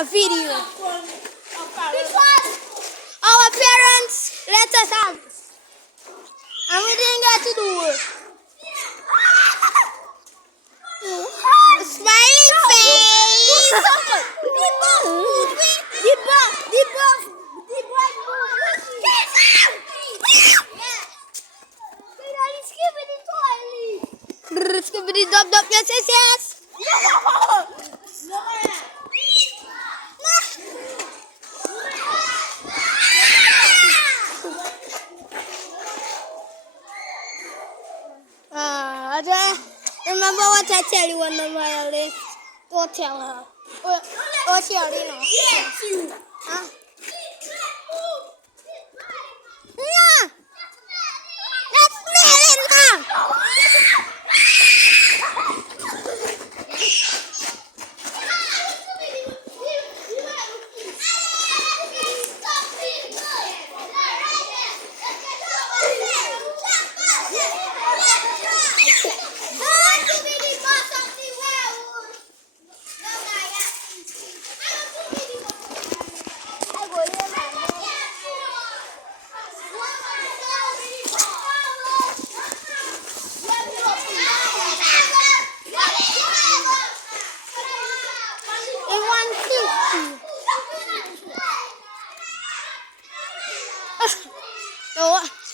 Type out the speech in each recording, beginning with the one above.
a video. Because our parents let us have it. And we didn't get to do it. Smiling face. Skibbity dub dub, yes, yes, yes. Remember what I tell you on the wireless? Don't tell her. Or she already knows. Yes, you. Huh? Yeah. Let's smell it now.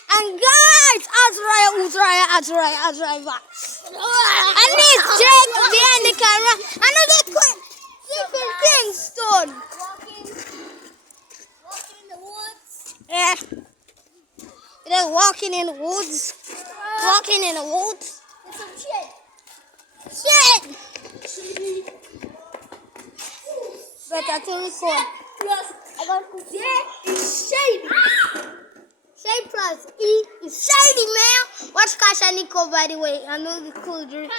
And guys, Azraya. And this Jake behind the camera. Another different things done. Walking in the woods. Yeah. It is walking in the woods. Walking in the woods. It's some shit. But I can record. Yes, I got to it's shady. Shade plus E is shady, man. Watch Kasha Nico, by the way. I know the cool drink.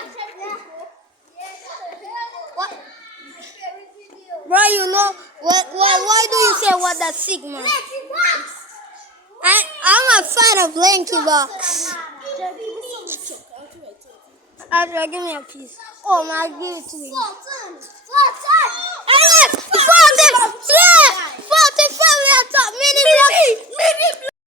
What? Bro, you know, why do you say what that Sigma? I'm a fan of Blanky Box. Give me a piece. Oh, man, give it to me.